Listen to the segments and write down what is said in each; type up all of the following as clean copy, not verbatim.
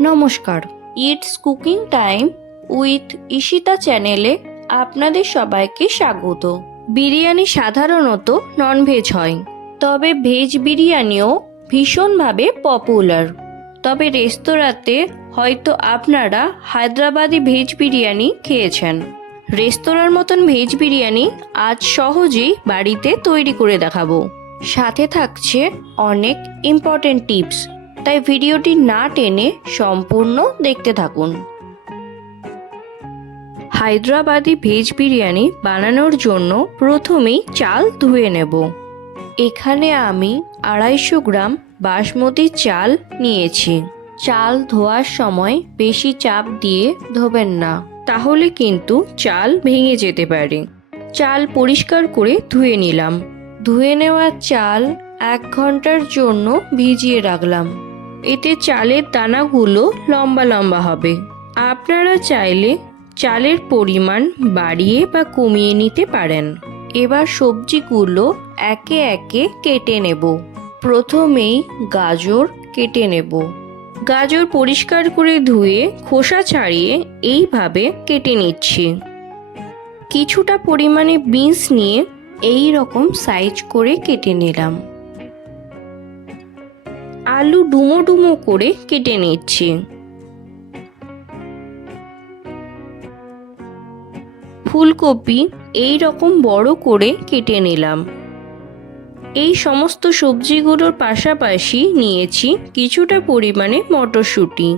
নমস্কার, it's cooking time with Ishita চ্যানেলে আপনাদের সবাইকে স্বাগত। বিরিয়ানি সাধারণত ননভেজ হয়, তবে ভেজ বিরিয়ানিও ভীষণভাবে পপুলার। তবে রেস্তোরাঁতে হয়তো আপনারা হায়দ্রাবাদি ভেজ বিরিয়ানি খেয়েছেন। রেস্তোরাঁর মতন ভেজ বিরিয়ানি আজ সহজেই বাড়িতে তৈরি করে দেখাবো। সাথে থাকছে অনেক ইম্পর্টেন্ট টিপস, তাই ভিডিওটি না টেনে সম্পূর্ণ দেখতে থাকুন। হায়দ্রাবাদি ভেজ বিরিয়ানি বানানোর জন্য প্রথমেই চাল ধুয়ে নেব। এখানে আমি 250 গ্রাম বাসমতি চাল নিয়েছি। চাল ধোয়ার সময় বেশি চাপ দিয়ে ধোবেন না, তাহলে কিন্তু চাল ভেঙে যেতে পারে। চাল পরিষ্কার করে ধুয়ে নিলাম। ধুয়ে নেওয়া চাল 1 ঘন্টার জন্য ভিজিয়ে রাখলাম। এতে চালের দানাগুলো লম্বা লম্বা হবে। আপনারা চাইলে চালের পরিমাণ বাড়িয়ে বা কমিয়ে নিতে পারেন। এবার সবজিগুলো একে একে কেটে নেব। প্রথমেই গাজর কেটে নেব। গাজর পরিষ্কার করে ধুয়ে খোসা ছাড়িয়ে এইভাবে কেটে নিচ্ছি। কিছুটা পরিমাণে বিনস নিয়ে এই রকম সাইজ করে কেটে নিলাম। আলু ডুমো ডুমো করে কেটে নিচ্ছি। ফুলকপি এই রকম বড় করে কেটে নিলাম। এই সমস্ত সবজিগুলোর পাশাপাশি নিয়েছি কিছুটা পরিমাণে মটরশুঁটি।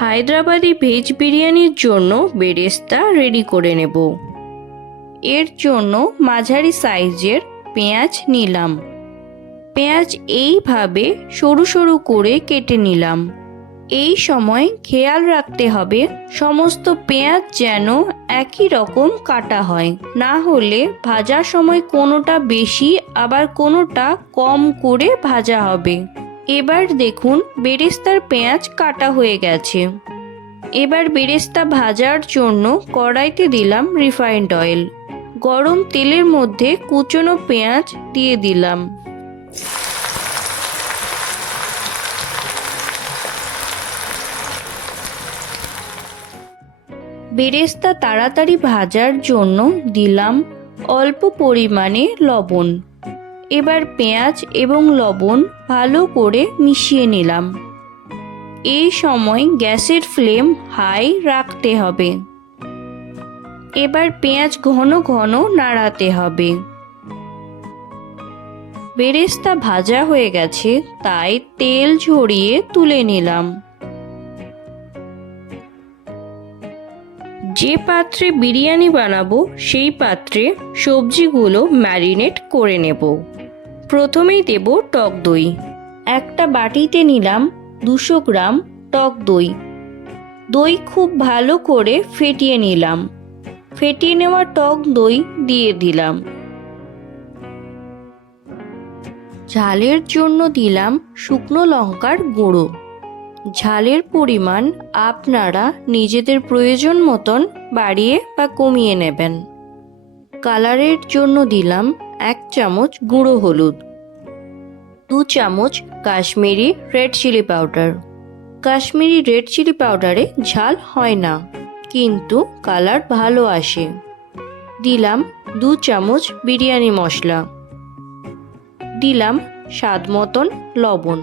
হায়দ্রাবাদি ভেজ বিরিয়ানির জন্য বেরেস্তা রেডি করে নেব। এর জন্য মাঝারি সাইজের পেঁয়াজ নিলাম। পেঁয়াজ এইভাবে সরু সরু করে কেটে নিলাম। এই সময় খেয়াল রাখতে হবে সমস্ত পেঁয়াজ যেন একই রকম কাটা হয়, না হলে ভাজার সময় কোনোটা বেশি আবার কোনোটা কম করে ভাজা হবে। এবার দেখুন বেরেস্তার পেঁয়াজ কাটা হয়ে গেছে। এবার বেরেস্তা ভাজার জন্য কড়াইতে দিলাম রিফাইন্ড অয়েল। গরম তেলের মধ্যে কুচনো পেঁয়াজ দিয়ে দিলাম। বেরেস্তা তাড়াতাড়ি ভাজার জন্য দিলাম অল্প পরিমাণে লবণ। এবার পেঁয়াজ এবং লবণ ভালো করে মিশিয়ে নিলাম। এই সময় গ্যাসের ফ্লেম হাই রাখতে হবে। এবার পেঁয়াজ ঘন ঘন নাড়াতে হবে। বেরেস্তা ভাজা হয়ে গেছে, তাই তেল ঝরিয়ে তুলে নিলাম। যে পাত্রে বিরিয়ানি বানাবো সেই পাত্রে সবজিগুলো ম্যারিনেট করে নেব। প্রথমেই দেব টক দই। একটা বাটিতে নিলাম 200 গ্রাম টক দই। দই খুব ভালো করে ফেটিয়ে নিলাম। ফেটিয়ে নেওয়া টক দই দিয়ে দিলাম। ঝালের জন্য দিলাম শুকনো লঙ্কার গুঁড়ো। ঝালের পরিমাণ আপনারা নিজেদের প্রয়োজন মতন বাড়িয়ে বা কমিয়ে নেবেন। কালারের জন্য দিলাম 1 চামচ গুঁড়ো হলুদ, 2 চামচ Kashmiri red chilli powder. Kashmiri red chilli পাউডারে ঝাল হয় না, কিন্তু কালার ভালো আসে। দিলাম 2 চামচ বিরিয়ানি মশলা। দিলাম স্বাদ মতন লবণ।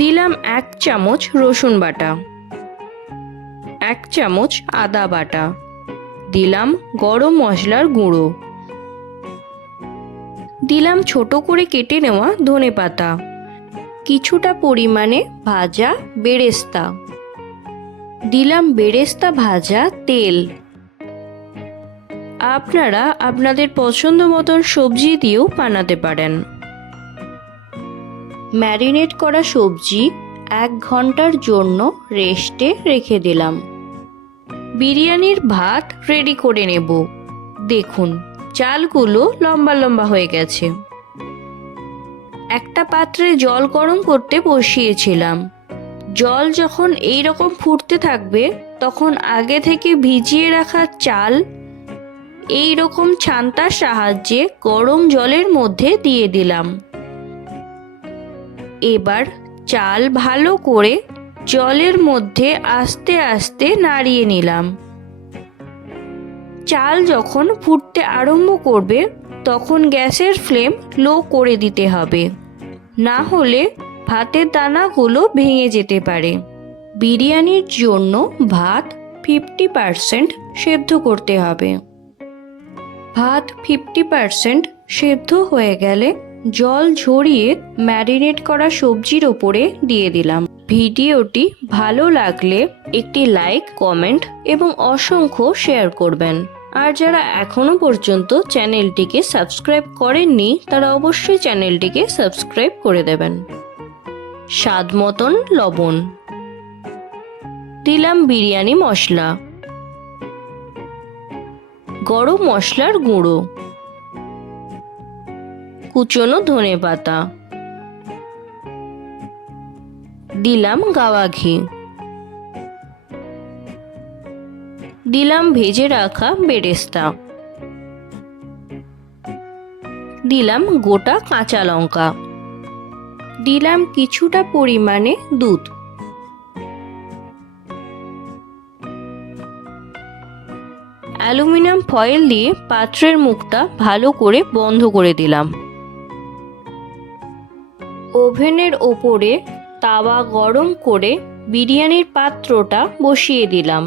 দিলাম 1 চামচ রসুন বাটা, 1 চামচ আদা বাটা। দিলাম গরম মশলার গুঁড়ো। দিলাম ছোট করে কেটে নেওয়া ধনেপাতা। কিছুটা পরিমাণে ভাজা বেরেস্তা। দিলাম বেরেস্তা ভাজা তেল। আপনারা আপনাদের পছন্দ মতন সবজি দিয়েও বানাতে পারেন। ম্যারিনেট করা সবজি 1 ঘন্টার জন্য রেস্টে রেখে দিলাম। বিরিয়ানির ভাত রেডি করে নেব। দেখুন চালগুলো লম্বা লম্বা হয়ে গেছে। একটা পাত্রে জল গরম করতে বসিয়েছিলাম। জল যখন এই রকম ফুটতে থাকবে, তখন আগে থেকে ভিজিয়ে রাখা চাল এই রকম ছান্তার সাহায্যে গরম জলের মধ্যে দিয়ে দিলাম। এবার চাল ভালো করে জলের মধ্যে আস্তে আস্তে নাড়িয়ে নিলাম। চাল যখন ফুটতে আরম্ভ করবে তখন গ্যাসের ফ্লেম লো করে দিতে হবে, না হলে ভাতের দানাগুলো ভেঙে যেতে পারে। বিরিয়ানির জন্য ভাত 50% সেদ্ধ করতে হবে। ভাত 50% সেদ্ধ হয়ে গেলে জল ঝরিয়ে ম্যারিনেট করা সবজির ওপরে দিয়ে দিলাম। ভিডিওটি ভালো লাগলে একটি লাইক, কমেন্ট এবং অসংখ্য শেয়ার করবেন। আর যারা এখনো পর্যন্ত চ্যানেলটিকে সাবস্ক্রাইব করেননি তারা অবশ্যই চ্যানেলটিকে সাবস্ক্রাইব করে দেবেন। স্বাদ মতন লবণ দিলাম, বিরিয়ানি মশলা, গরম মশলার গুঁড়ো, কুচনো ধনেপাতা, দিলাম গাওয়া ঘি, দিলাম ভেজে রাখা বেরেস্তা, দিলাম গোটা কাঁচা লঙ্কা, দিলাম কিছুটা পরিমাণে দুধ। অ্যালুমিনিয়াম ফয়েল দিয়ে পাত্রের মুখটা ভালো করে বন্ধ করে দিলাম। ওভেনের ওপরে তাওয়া গরম করে বিরিয়ানির পাত্রটা বসিয়ে দিলাম।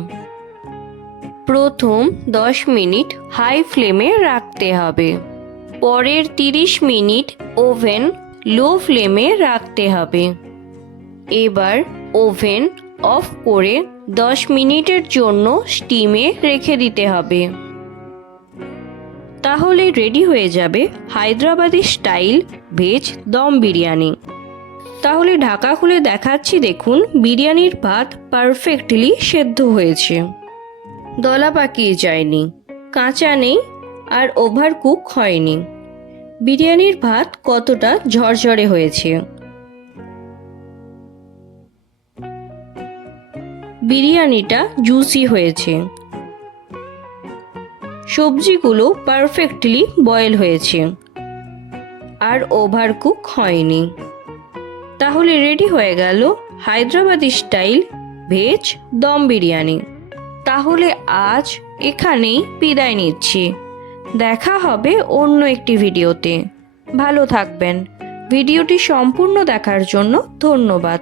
প্রথম 10 মিনিট হাই ফ্লেমে রাখতে হবে, পরের 30 মিনিট ওভেন লো ফ্লেমে রাখতে হবে। এবার ওভেন অফ করে 10 মিনিটের জন্য স্টিমে রেখে দিতে হবে। তাহলে রেডি হয়ে যাবে হায়দ্রাবাদি স্টাইল ভেজ দম বিরিয়ানি। তাহলে ঢাকা খুলে দেখাচ্ছি, দেখুন বিরিয়ানির ভাত পারফেক্টলি সেদ্ধ হয়েছে, দলা পাকিয়ে যায়নি, কাঁচা নেই আর ওভার কুক হয়নি। বিরিয়ানির ভাত কতটা ঝরঝরে হয়েছে। বিরিয়ানিটা জুসি হয়েছে, সবজিগুলো পারফেক্টলি বয়েল হয়েছে আর ওভার কুক হয়নি। তাহলে রেডি হয়ে গেল হায়দ্রাবাদি স্টাইল ভেজ দম বিরিয়ানি। তাহলে আজ এখানেই বিদায় নিচ্ছি, দেখা হবে অন্য একটি ভিডিওতে। ভালো থাকবেন। ভিডিওটি সম্পূর্ণ দেখার জন্য ধন্যবাদ।